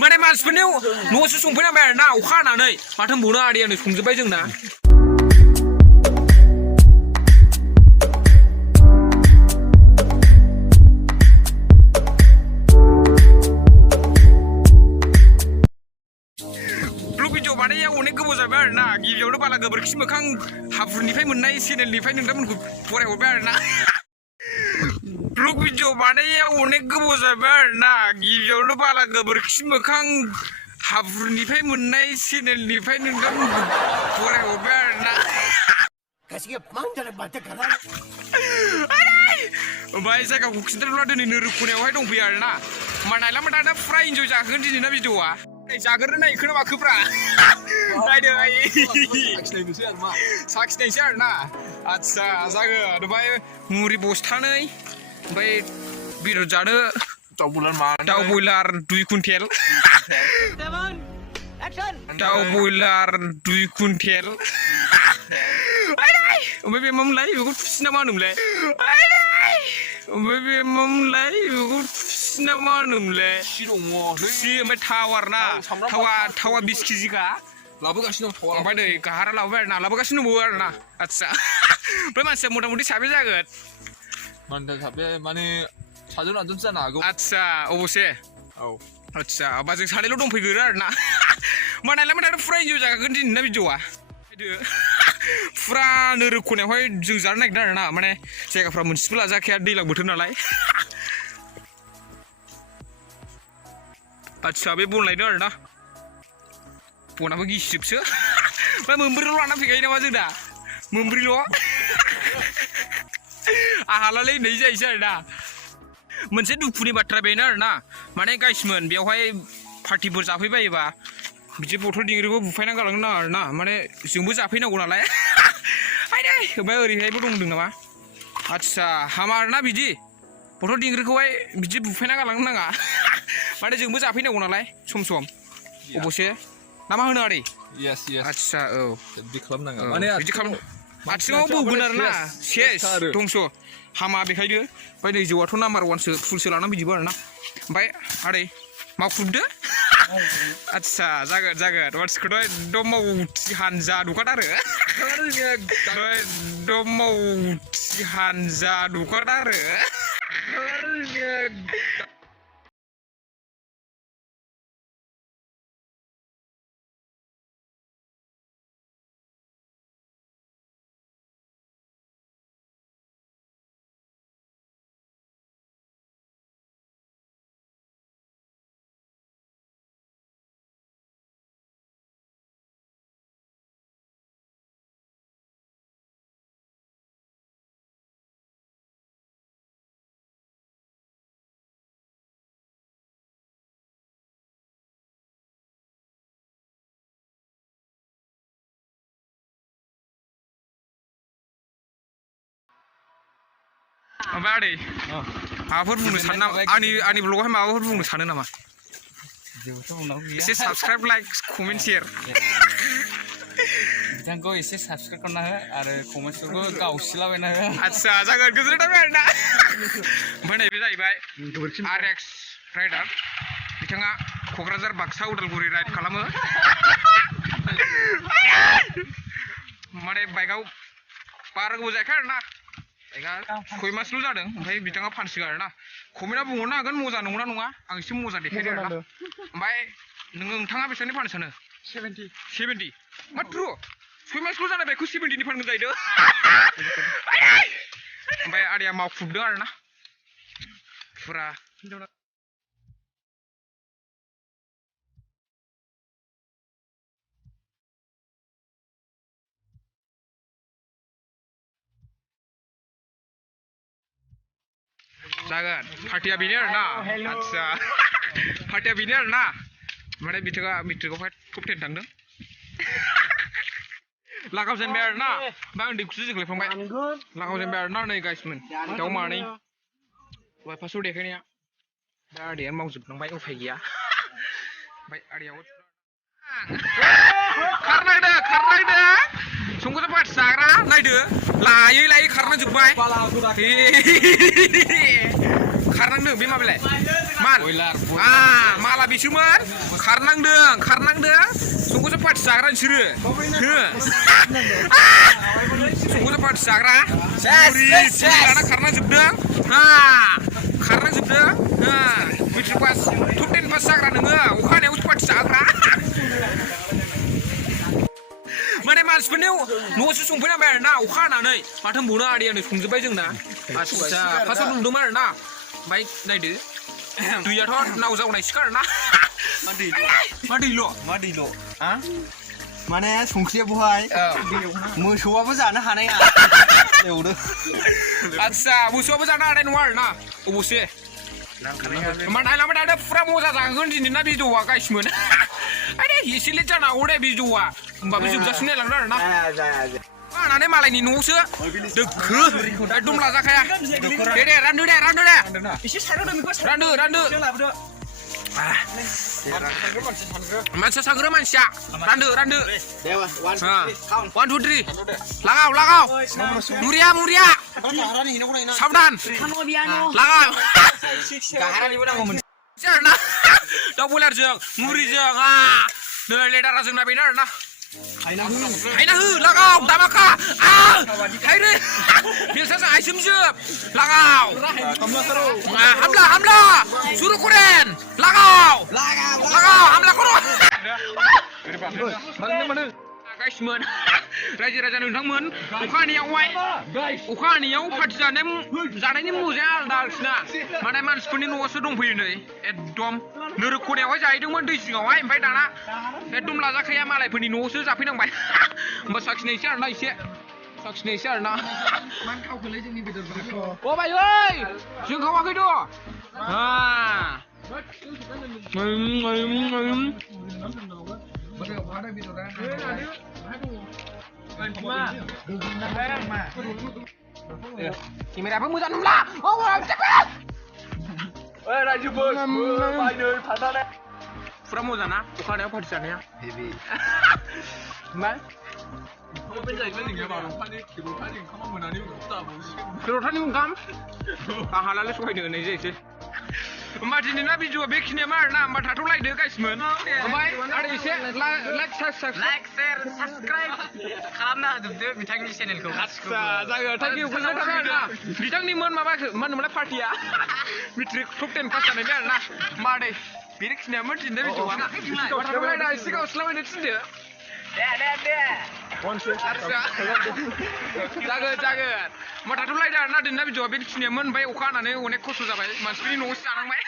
माने मानसिफोरनि न'आवसो संफैनांबाय आरो ना अखा हानानै माथो होनबावनो आदैयानो संजोब्बाय जोंना बानाया अनेक गोबाव जाबाय आरो ना गिबियावनो बाला गोबोरखि मोखां हाब्रुनिफ्राय मोननाय चेनेलनिफ्राय नोंथांमोनखौ फरायहरबाय आरो ना ब्लग भिडिअ बानाया अनेक गोबाव जाबाय आरो ना गिबियावनो बाला गोबोरखि मोखां हाब्रुनिफ्राय मोननाय चेनेलनिफ्राय नोंथांमोनखौ फरायहरबाय आरो ना ओमफ्राय जायगाखौ खिन्थानोब्ला दिनै नोरोखनायावहाय दंफैयो आरो ना मा नायला मा दाना फुरा इन्जय जागोन दिनै ना भिडिअआ जागोन नाय खोना माखोब्रा नायदो साखिनायसै आरो ना आदसा जागोन ओमफ्राय मुरि बस्थानै ओमफ्राय बेदर जानो दाउ बयलार 2 कुइन्टेल दाउ बयलार 2 कुइन्टेल ओमफ्राय बे मामोनलाय बेखौ थुसि ना मा होनोमोनलाय ओमफ्राय बे मामोनलाय बेखौ थुसि ना मा होनोमोनलाय थुसि ओमफ्राय थाव आरो ना थावा 20 केजिखा लाबोगासिनो दं थावा ओमफ्राय नै गाहारा लाबोबाय आरो ना लाबोगासिनो दंबावो आरो ना आदसा ओमफ्राय मानसिया मथा मथि साबे जागोन मानसिया साबे माने 7 8 जनसो जानो हागौ आदसा अबसे औ आदसा होमबा जों सानैल' दंफैगोन आरो ना मा नायलाय मा फुरा इन्जय जागोन दिनै ना भिडिअआ फुरा नोरोखनायावहाय जों जानो नागिरदों आरो ना माने जायगाफ्रा मोनसेबो लाजाखाया दैज्लां बोथोर नालाय आदसा बे बन लायदों आरो ना बनाबो गिसिबसो ओमफ्राय मोनब्रैल' लाना फैखायो नामा जों दा मोनब्रैल' आहालालै होननाय जायोसै आरो ना मोनसे दुखुनि बाथ्रा बेनो आरो ना माने गाइसमोन बेवहाय पार्टिफोर जाफैबायोबा बिदि बथल दिंग्रिखौ बुफायना गालांनो नाङा आरो ना माने जोंबो जाफैनांगौ नालाय ओमफ्राय ओरैहायबो दंदों नामा आदसा हामा आरो ना बिदि बथल दिंग्रिखौहाय बिदि बुफायना गालांनो नाङा माने जोंबो जाफैनांगौ नालाय सम सम अबसे ना मा होनो आदै आदसा औ बिदि खालामनाङा माने बिदि खालाम आथिङाव बौगोन आरो ना सेस दंस' हामा बेखायनो ओमफ्राय नै जौआथ' नाम्बार 1सो फुलसो लानानै बिदिबो आरो ना ओमफ्राय आदै मावख्रुबदो आदसा जागोन मानसिखौथ' एकदम मावथि हानजा नुखाथारो एकदम मावथि हानजा नुखाथारो ओमफ्राय आदै माबाफोर बुंनो सानो नामा आंनि ब्लगावहाय माबाफोर बुंनो सानो नामा एसे साबसक्राइब लाइक कमेन्ट शेयार बिथांखौ एसे साबसक्राइब खालामना हो आरो कमेन्टफोरखौ गावसिलाबायना हो आदसा जागोन गोजोननाय थाबाय आरो ना ओमफ्राय नैबे जाहैबाय RX राइडार बिथाङा क'क्राझार बाक्सा उदालगुरि राइड खालामो माने बाइकआव बारा गोबाव जायाखै आरो ना बाइकआ 6 मासल' जादों ओमफ्राय बिथाङा फानसिगोन आरो ना कमेन्टआ बुंहरनो हागोन मजा नंगौना नङा आं एसे मजा देखायदो आरो ना ओमफ्राय नोंथाङा बेसेबांनि फाननो सानो 70 माथ्र 6 मासल' जानाय बाइकखौ 70नि फानगोन जाहैदों ओमफ्राय आदैया मावख्रुबदों आरो ना फुरा जागोन पार्टिया बेनो आरो ना आदसा पार्टिया बेनो आरो ना माने बिथाङा मेट्रिकआवहाय टप 10 थांदों लागाव जेनबाय आरो ना ओमफ्राय उन्दैखौसो जोंलायफ्लांबाय लागाव जेनबाय आरो ना नै गाइसमोन दाउ मानै दहाय फार्स्टआव देखायनाया दा आदैया मावजोबलांबाय उफाय गैया ओमफ्राय आदैयाबो खारनायदो संखोजा पार्टि जाग्रा नायदो लायै खारना जोब्बाय खारनांदों बे माबालाय मान बयलार माला बिसोमोन खारनांदों संखोसो पार्टि जाग्रा नोंसोरो संखोसो पार्टि जाग्रा लाना खारनांजोबदों मेट्रिक पास टप 10 पास जाग्रा नोङो अखा हानायावसो पार्टि जाग्रा माने मानसिफोरनि न'आवसो संफैनांबाय आरो ना अखा हानानै माथो होनबावनो आदैयानो संजोब्बाय जोंना आच्छा फार्स्टआव नुदोंमोन आरो ना ओमफ्राय नायदो दैयाथ' नाव जावनायसो आरो ना मा दैल' माने संख्रिया बहाय मोसौआबो जानो हानाय एवदो आच्छा मोसौआबो जानो हानाय नङा आरो ना अबसे होमबा नायलांबाय थादो फुरा मजा जागोन दिनै ना भिडिअआ गाइसमोन आरे एसे लेट जानो हागौ दे भिडिअआ होमबाबो जोबजासिम नायलांदो आरो ना हानानै मालायनि न'आवसो दोखो एकदम लाजाखाया दे रानदो दे एसे रानदो मानसिया सांग्रो मानसिया रानदो 1 2 3 लागाव मुरिया साबधान लागाव आरोना दाउ बयलारजों मुरिजों नै लेदारा जोंना बेनो आरोना हायना हो लागाव दामाखा हायरे बेलसाजों आइसोमजोब लागाव हामला सुरु करेन लागाव हामला करो गाइसमोन रायजो राजा नोंथांमोन अखा हानायाव पार्टि जानायनि मजाया आलादा आरोखिना माने मानसिफोरनि न'आवसो दंफैयो नै एकदम नोरोग खनायावहाय जाहैदोंमोन दै जिङावहाय ओमफ्राय दाना एकदम लाजाखाया मालायफोरनि न'आवसो जाफैनांबाय होमबा साखिनायसै आरोना अ भाइ ओइ जों खावाखैथ' केमेराबो मोजां नंला फुरा मोजां ना अखा हानायाव पार्टि जानाया मा खर'थानि ओंखाम आहालाय सहायनो होननाय जायोसै होमबा दिनैना भिडिअआ बेखिनियामोन आरोना होमबा थाथ'लायदो गाइसमोन ओमफ्राय आरो एसे लाइक शेयार साबसक्राइब खालामना होजोबदो बिथांनि चेनेलखौ जागोन थेंक इउ गोजोननाय थाबाय आरोना बिथांनिमोन मा होनोमोनलाय पार्टिया मेट्रिक टप 10 पास जानायनि आरोना मा दै बेखिनियामोन दिनै भिडिअआ थाथ'लायदा एसे गावस्लाबायनो थिनदो दे जागोन होमबा थाथ'लायदा आरोना दिनै भिडिअआ बेखिनियामोन ओमफ्राय अखा हानानै अनेक खस्थ' जाबाय मानसिफोरनि न'आवसो जानांबाय